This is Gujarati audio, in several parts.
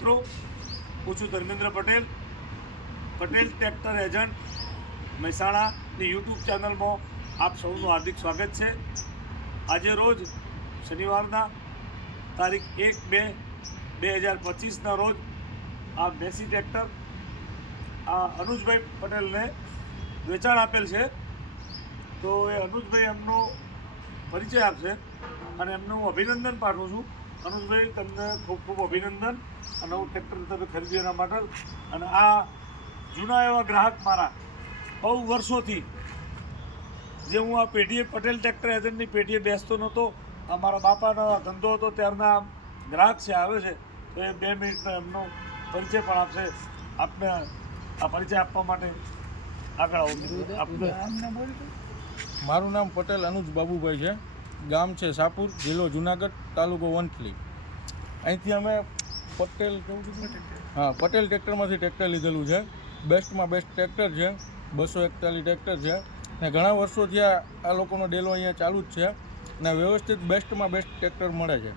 મિત્રો, હું છું ધર્મેન્દ્ર પટેલ, પટેલ ટ્રેક્ટર એજન્ટ મહેસાણાની યુટ્યુબ ચેનલમાં આપ સૌનું હાર્દિક સ્વાગત છે। આજે રોજ શનિવારના તારીખ 1/2/2025ના રોજ આ મેસી ટ્રેક્ટર આ અનુજભાઈ પટેલને વેચાણ આપેલ છે। તો એ અનુજભાઈ એમનો પરિચય આપશે અને એમને હું અભિનંદન પાઠવું છું। અનુજભાઈ, તમને ખૂબ ખૂબ અભિનંદન આ નવું ટ્રેક્ટર તમે ખરીદ્યું એના માટે। અને આ જૂના એવા ગ્રાહક મારા બહુ વર્ષોથી જે હું આ પેઢીએ પટેલ ટ્રેક્ટર એજન્ટની પેઢીએ બેસતો નહોતો, અમારા બાપાનો ધંધો હતો ત્યારના ગ્રાહક છે, આવે છે, તો એ 2 મિનિટનો એમનો પરિચય પણ આપશે। આપને આ પરિચય આપવા માટે આગળ આવો। મારું નામ પટેલ અનુજ બાબુભાઈ છે, ગામ છે સાપુર, જિલ્લો જુનાગઢ, તાલુકો વંથલી। અહીંથી અમે પટેલ ટ્રેક્ટરમાંથી ટ્રેક્ટર લીધેલું છે। બેસ્ટમાં બેસ્ટ ટ્રેક્ટર છે, 241 ટ્રેક્ટર છે ને ઘણા વર્ષોથી આ લોકોનો ડેલો અહીંયા ચાલુ જ છે ને વ્યવસ્થિત બેસ્ટમાં બેસ્ટ ટ્રેક્ટર મળે છે।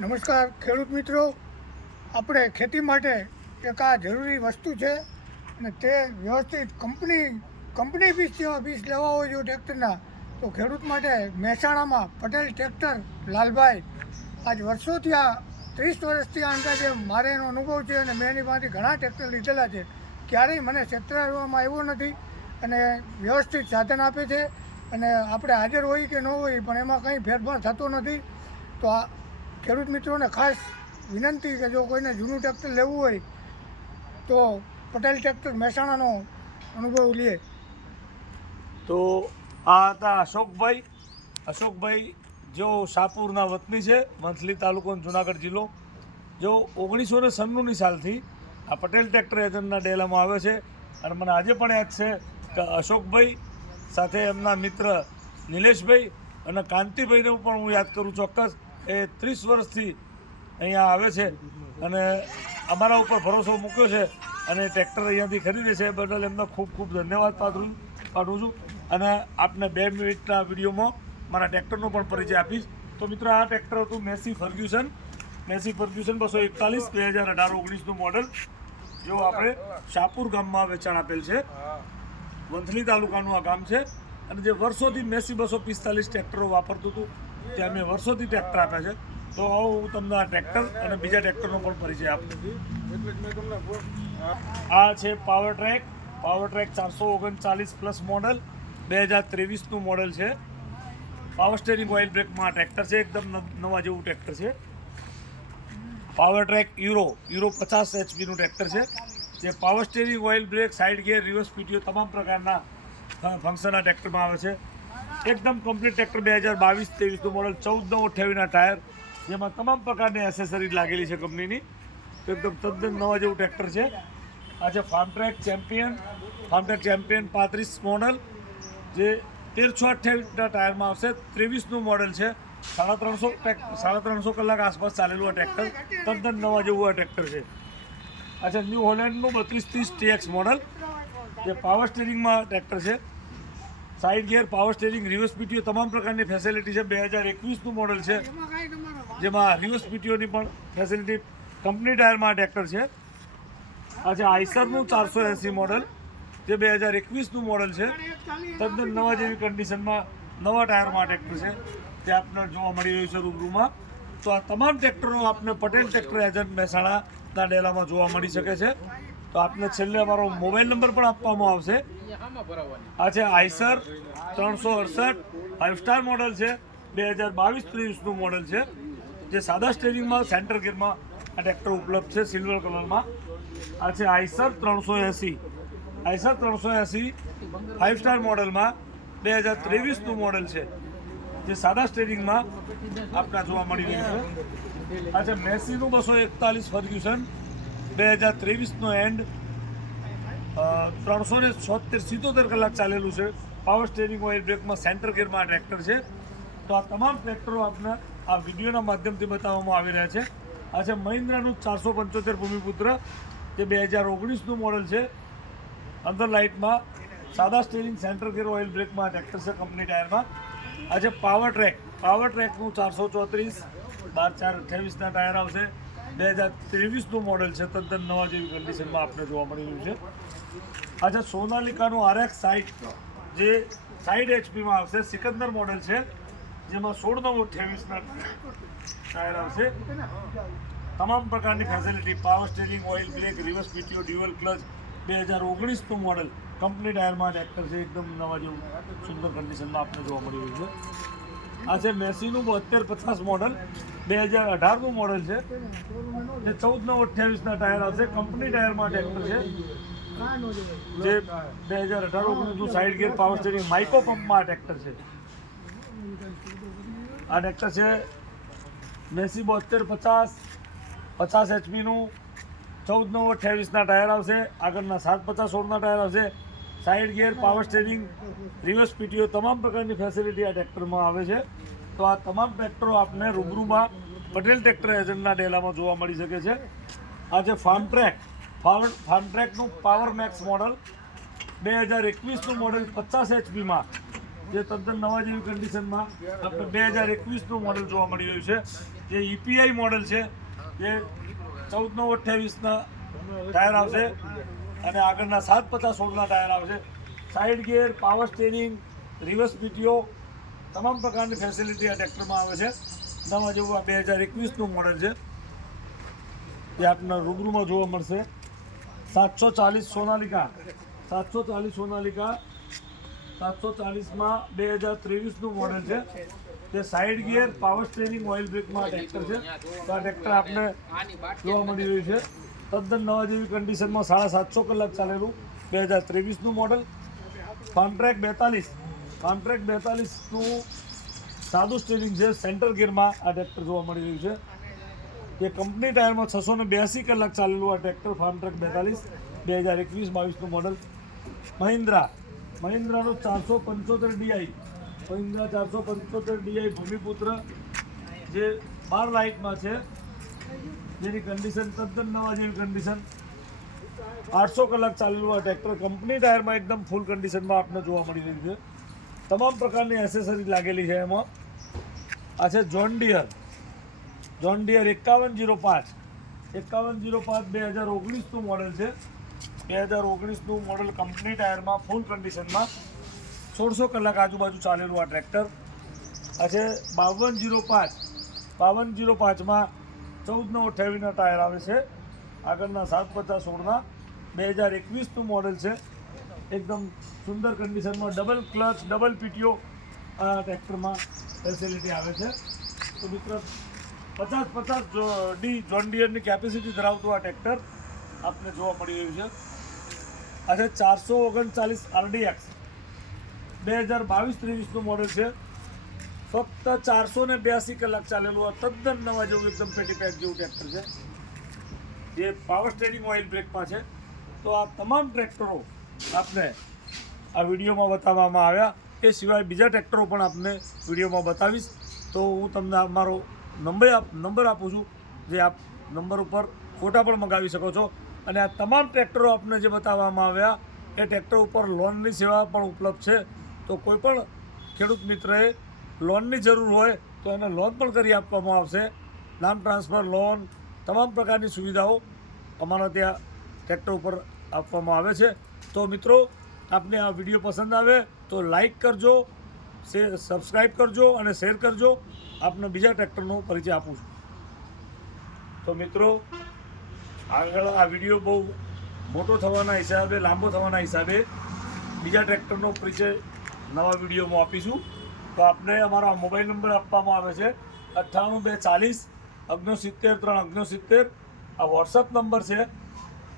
નમસ્કાર ખેડૂત મિત્રો, આપણે ખેતી માટે એક આ જરૂરી વસ્તુ છે અને તે વ્યવસ્થિત કંપની બીજ લેવા હોય જો ટ્રેક્ટરના, તો ખેડૂત માટે મહેસાણામાં પટેલ ટ્રેક્ટર લાલભાઈ આજ વર્ષોથી આ 30 વર્ષથી આ અંદાજે મારે એનો અનુભવ છે અને મેં એની પાસેથી ઘણા ટ્રેક્ટર લીધેલા છે। ક્યારેય મને છેતરાવવામાં આવ્યો નથી અને વ્યવસ્થિત સાધન આપે છે અને આપણે હાજર હોઈએ કે ન હોઈએ પણ એમાં કંઈ ફેરફાર થતો નથી। તો આ ખેડૂત મિત્રોને ખાસ વિનંતી કે જો કોઈને જૂનું ટ્રેક્ટર લેવું હોય તો પટેલ ટ્રેક્ટર મહેસાણાનો અનુભવ લે। તો આ હતા અશોકભાઈ જો શાહપુરના વતની છે, વંથલી તાલુકો જુનાગઢ જિલ્લો, જો 1996ની સાલથી આ પટેલ ટ્રેક્ટર એજન્ટના ડેલામાં આવે છે। અને મને આજે પણ યાદ છે કે અશોકભાઈ સાથે એમના મિત્ર નિલેશભાઈ અને કાંતિભાઈને પણ હું યાદ કરું ચોક્કસ, એ 30 વર્ષથી અહીંયા આવે છે અને અમારા ઉપર ભરોસો મૂક્યો છે અને ટ્રેક્ટર અહીંયાથી ખરીદે છે, બદલ એમને ખૂબ ખૂબ ધન્યવાદ પાઠવું છું। અને આપને 2 મિનિટના વિડીયોમાં મારા ટ્રેક્ટરનો પણ પરિચય આપીશ। તો મિત્રો, આ ટ્રેક્ટર હતું મેસી ફર્ગ્યુસન 241 2018-19નું મોડલ, જો આપણે શાહપુર ગામમાં વેચાણ આપેલ છે। વંથલી તાલુકાનું આ ગામ છે અને જે વર્ષોથી મેસી 245 ટ્રેક્ટરો વાપરતું હતું ત્યાં મેં વર્ષોથી ટ્રેક્ટર આપ્યા છે। તો હું તમને આ ટ્રેક્ટર અને બીજા ટ્રેક્ટરનો પણ પરિચય આપું। આ છે પાવર ટ્રેક 439 પ્લસ મોડલ 2023નું મોડલ છે। પાવર સ્ટેરિંગ ઓઇલ બ્રેકમાં ટ્રેક્ટર છે, એકદમ નવા જેવું ટ્રેક્ટર છે। Power track euro 50 HP tractor છે, જે power steering oil brake, side gear, reverse PTO તમામ પ્રકારના ફંક્શન આ ટ્રેક્ટરમાં આવે છે। એકદમ કમ્પ્લીટ ટ્રેક્ટર 2022-23નું મોડલ, 14/28ના ટાયર, જેમાં તમામ પ્રકારની એસેસરીઝ લાગેલી છે કંપનીની, તો એકદમ તદ્દન નવા જેવું ટ્રેક્ટર છે। આ છે ફાર્મ ટ્રેક ચેમ્પિયન 35 મોડલ, જે 1328ના ટાયરમાં આવશે, 23નું મોડલ છે। 350 કલાક આસપાસ ચાલેલું આ ટ્રેક્ટર, તદ્દન નવા જેવું આ ટ્રેક્ટર છે। આ છે ન્યૂ હોલેન્ડનું 3230 TX મોડલ, જે પાવર સ્ટેરિંગમાં ટ્રેક્ટર છે, side gear, power steering, reverse PTO તમામ પ્રકારની ફેસિલિટી છે। 2021નું મોડલ છે, જેમાં રિવર્સ પીટીઓની પણ ફેસિલિટી, કંપની ટાયરમાં ટ્રેક્ટર છે। આ છે આઈસરનું 480 મોડલ, જે 2021નું મોડલ છે, તદ્દન નવા જેવી કન્ડિશનમાં નવા ટાયરમાં ટ્રેક્ટર છે, જે આપને જોવા મળી રહ્યું છે રૂબરૂમાં। તો આ તમામ ટ્રેક્ટરો આપને પટેલ ટ્રેક્ટર એજન્ટ મહેસાણાના ડેલામાં જોવા મળી શકે છે। તો આપને છેલ્લે અમારો મોબાઈલ નંબર પણ આપવામાં આવશે। આ છે આઈસર 368 5 સ્ટાર મોડલ છે, 2022-23નું મોડલ છે, જે સાદા સ્ટેરિંગમાં સેન્ટર ગિયરમાં આ ટ્રેક્ટર ઉપલબ્ધ છે, સિલ્વર કલરમાં। આ છે આઈસર 380 5 સ્ટાર મોડલમાં 2023નું મોડલ છે, જે સાદા સ્ટેરિંગમાં આપણા જોવા મળી રહ્યું છે। આ છે મેસીનું 241 ફર્ગ્યુસન 2023નો એન્ડ, 377 કલાક ચાલેલું છે, પાવર સ્ટેરિંગ ઓઇલ બ્રેકમાં સેન્ટર ગિયરમાં આ ટ્રેક્ટર છે। તો આ તમામ ટ્રેક્ટરો આપને આ વિડીયોના માધ્યમથી બતાવવામાં આવી રહ્યા છે। આ છે મહિન્દ્રાનું 475 ભૂમિપુત્ર, જે 2019નું મોડલ છે, અંદર લાઇટમાં સાદા સ્ટેરિંગ, સેન્ટર ગિયર, ઓઇલ બ્રેકમાં ટ્રેક્ટર છે, કંપની ટાયરમાં। આ છે પાવર ટ્રેકનું 434 12/4/28ના ટાયર આવશે. 2023નું મોડલ છે, તદ્દન નવા જેવી કન્ડિશનમાં આપણે જોવા મળી રહ્યું છે. અચ્છા, સોનાલિકાનું RX 60 જે 60 HPમાં આવશે, સિકંદર મોડલ છે, જેમાં 16/28ના ટાયર આવશે. તમામ પ્રકારની facility, power steering, oil brake, reverse PTO, dual clutch, 2019નું મોડલ કંપની ટાયરમાં ટ્રેક્ટર છે, એકદમ નવા જેવું સુંદર કન્ડિશનમાં આપણે જોવા મળી રહ્યું છે. આ છે મેસીનું 7250 મોડલ, 2018નું મોડલ છે, જે 14/28ના ટાયર આવશે. કંપની ટાયરમાં ટ્રેક્ટર છે, જે 2018-19નું સાઇડ ગિયર, પાવર સ્ટીરિંગ, માઇકો પંપમાં ટ્રેક્ટર છે. આ ટ્રેક્ટર છે મેસી 7250 HPનું, 14/28ના ટાયર આવશે. આગળના 750/16ના ટાયર આવશે. Side gear, power steering, reverse PTO, તમામ પ્રકારની ફેસિલિટી આ ટ્રેક્ટરમાં આવે છે. તો આ તમામ ટ્રેક્ટરો આપને રૂબરૂમાં પટેલ ટ્રેક્ટર એજન્ટના ડેલામાં જોવા મળી શકે છે. આ છે ફાર્મ ટ્રેકનું પાવર મેક્સ મોડલ, 2021નું મોડલ, 50 HPમાં, જે તદ્દન નવા જેવી કન્ડિશનમાં આપણે 2021નું મોડલ જોવા મળી રહ્યું છે. જે EPI મોડલ છે, જે 14/28ના ટાયર આવશે અને આગળના 750/16ના ટાયર આવશે. Side gear, power steering, reverse PTO, તમામ પ્રકારની ફેસિલિટી આ ટ્રેક્ટરમાં આવે છે. નવા જેવું આ 2021નું મોડલ છે, જે આપના રૂબરૂમાં જોવા મળશે. 740 સોનાલિકા 740માં 2023નું મોડલ છે, જે side gear, power steering, oil બ્રેકમાં ટ્રેક્ટર છે. તો આ ટ્રેક્ટર આપને જોવા મળી રહ્યું છે, તદ્દન નવા જેવી કન્ડિશનમાં, 750 કલાક ચાલેલું, 2023નું મોડલ. ફાર્મટ્રેક 42નું સાદું સ્ટીરિંગ છે, સેન્ટર ગિયરમાં આ ટ્રેક્ટર જોવા મળી રહ્યું છે, જે કંપની ટાયરમાં 682 કલાક ચાલેલું આ ટ્રેક્ટર. ફાર્મટ્રેક 42 2021-22નું મોડલ. મહિન્દ્રાનું 475 DI, મહિન્દ્રા 475 DI ભૂમિપુત્ર, જે 12 લાઇટમાં છે, જેની કન્ડિશન તદ્દન નવા જેવી કન્ડિશન, 800 કલાક ચાલેલું આ ટ્રેક્ટર. કંપની ટાયરમાં એકદમ ફૂલ કન્ડિશનમાં આપને જોવા મળી રહ્યું છે. તમામ પ્રકારની એસેસરી લાગેલી છે એમાં. આ છે જોન ડિયર 5105 2019નું મોડલ છે, 2019નું મોડલ, કંપની ટાયરમાં ફૂલ કન્ડિશનમાં, 1600 કલાક આજુબાજુ ચાલેલું આ ટ્રેક્ટર. આ છે 5205માં 14/28ના ટાયર આવે છે. આગળના 750/16ના 2021નું મોડલ છે, એકદમ સુંદર કન્ડિશનમાં, ડબલ ક્લચ, ડબલ પીટીઓ આ ટ્રેક્ટરમાં ફેસિલિટી આવે છે. તો મિત્રો 50 જોન ડિયરની કેપેસિટી ધરાવતું આ ટ્રેક્ટર આપને જોવા મળી રહ્યું છે. આ છે 439 RDX 2022-23નું મોડલ છે, ફક્ત 482 કલાક ચાલેલું આ તદ્દન નવા જેવું એકદમ પેટી પેક જેવું ટ્રેક્ટર છે, જે પાવર સ્ટીરિંગ, ઓઇલ બ્રેકમાં છે. તો આ તમામ ટ્રેક્ટરો આપને આ વિડીયોમાં બતાવવામાં આવ્યા. એ સિવાય બીજા ટ્રેક્ટરો પણ આપને વિડીયોમાં બતાવીશ. તો હું તમને મારો નંબર આપું છું, જે આપ નંબર ઉપર ફોટા પણ મંગાવી શકો છો. અને આ તમામ ટ્રેક્ટરો આપને જે બતાવવામાં આવ્યા એ ટ્રેક્ટર ઉપર લોનની સેવા પણ ઉપલબ્ધ છે. તો કોઈ પણ ખેડૂત મિત્રએ લોનની જરૂર હોય તો એને લોન પણ કરી આપવામાં આવશે. નામ ટ્રાન્સફર, લોન, તમામ પ્રકારની સુવિધાઓ અમારા ત્યાં ટ્રેક્ટર ઉપર આપવામાં આવે છે. તો મિત્રો, આપને આ વિડીયો પસંદ આવે તો લાઈક કરજો, સબસ્ક્રાઈબ કરજો અને શેર કરજો. આપને બીજા ટ્રેક્ટરનો પરિચય આપું છું. તો મિત્રો, આગળ આ વિડીયો બહુ મોટો થવાના હિસાબે, લાંબો થવાના હિસાબે બીજા ટ્રેક્ટરનો પરિચય નવા વિડીયોમાં આપીશું. તો આપને અમારો મોબાઈલ નંબર આપવામાં આવે છે 98 240 69 આ વોટ્સઅપ નંબર છે.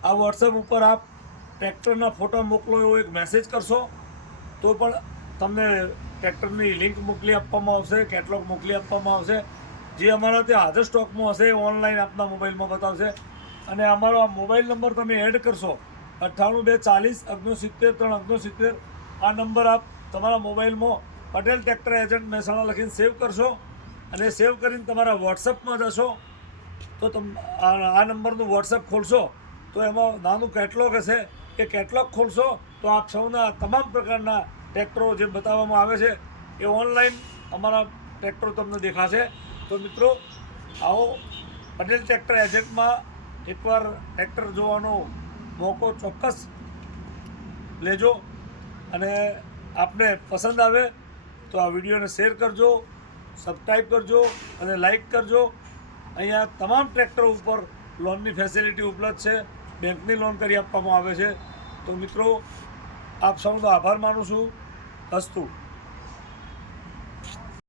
આ વોટ્સઅપ ઉપર આપ ટ્રેક્ટરના ફોટા મોકલો એવો એક મેસેજ કરશો તો પણ તમને ટ્રેક્ટરની લિંક મોકલી આપવામાં આવશે, કેટલોગ મોકલી આપવામાં આવશે. જે અમારા ત્યાં હાજર સ્ટોકમાં હશે ઓનલાઈન આપના મોબાઈલમાં બતાવશે. અને અમારો આ મોબાઈલ નંબર તમે એડ કરશો 98 240 69 આ નંબર આપ તમારા મોબાઈલમાં પટેલ ટ્રેક્ટર એજન્ટ મહેસાણા લખીને સેવ કરશો અને સેવ કરીને તમારા વોટ્સઅપમાં જશો તો આ નંબરનું વોટ્સઅપ ખોલશો તો એમાં નાનું કેટલોગ હશે. એ કેટલોગ ખોલશો તો આપ સૌના તમામ પ્રકારના ટ્રેક્ટરો જે બતાવવામાં આવે છે એ ઓનલાઈન અમારા ટ્રેક્ટરો તમને દેખાશે. તો મિત્રો, આવો પટેલ ટ્રેક્ટર એજન્ટમાં એકવાર ટ્રેક્ટર જોવાનો મોકો ચોક્કસ લેજો અને આપને પસંદ આવે તો આ વિડીયોને શેર કરજો, સબસ્ક્રાઈબ કરજો અને લાઈક કરજો. અહીંયા તમામ ટ્રેક્ટરો ઉપર લોનની ફેસિલિટી ઉપલબ્ધ છે, બેંકની લોન કરી આપવામાં આવે છે. તો મિત્રો, આપ સૌનો આભાર માનું છું. અસ્તુ.